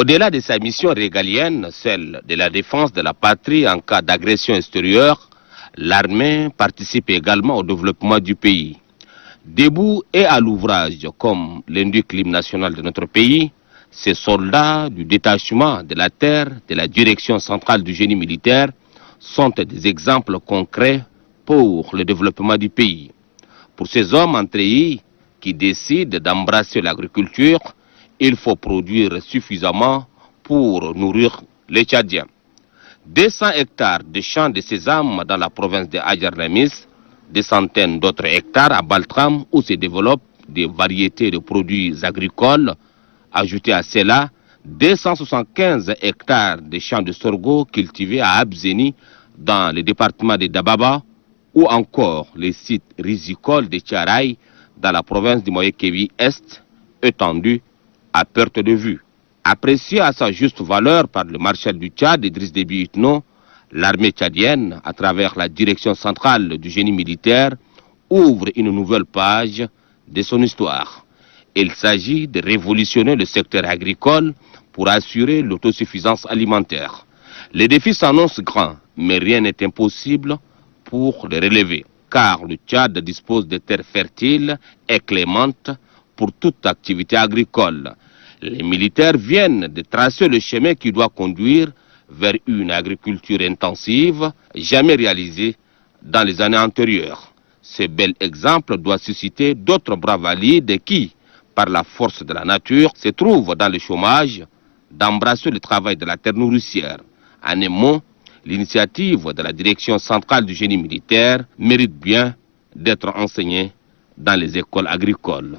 Au-delà de sa mission régalienne, celle de la défense de la patrie en cas d'agression extérieure, l'armée participe également au développement du pays. Debout et à l'ouvrage, comme l'indique l'hymne national de notre pays, ces soldats du détachement de la terre de la direction centrale du génie militaire sont des exemples concrets pour le développement du pays. Pour ces hommes en treillis qui décident d'embrasser l'agriculture, il faut produire suffisamment pour nourrir les Tchadiens. 200 hectares de champs de sésame dans la province de Hadjar Lamis, des centaines d'autres hectares à Baltram où se développent des variétés de produits agricoles. Ajouté à cela, 275 hectares de champs de sorgho cultivés à Abzeni dans le département de Dababa, ou encore les sites rizicoles de Tcharaï dans la province du Moyen-Kévi Est, étendus à perte de vue. Apprécié à sa juste valeur par le marshal du Tchad, Idriss Déby Itno, l'armée tchadienne, à travers la direction centrale du génie militaire, ouvre une nouvelle page de son histoire. Il s'agit de révolutionner le secteur agricole pour assurer l'autosuffisance alimentaire. Les défis s'annoncent grands, mais rien n'est impossible pour les relever, car le Tchad dispose de terres fertiles et clémentes pour toute activité agricole. Les militaires viennent de tracer le chemin qui doit conduire vers une agriculture intensive, jamais réalisée dans les années antérieures. Ce bel exemple doit susciter d'autres bras valides qui, par la force de la nature, se trouvent dans le chômage, d'embrasser le travail de la terre nourricière. En un mot, l'initiative de la direction centrale du génie militaire mérite bien d'être enseignée dans les écoles agricoles.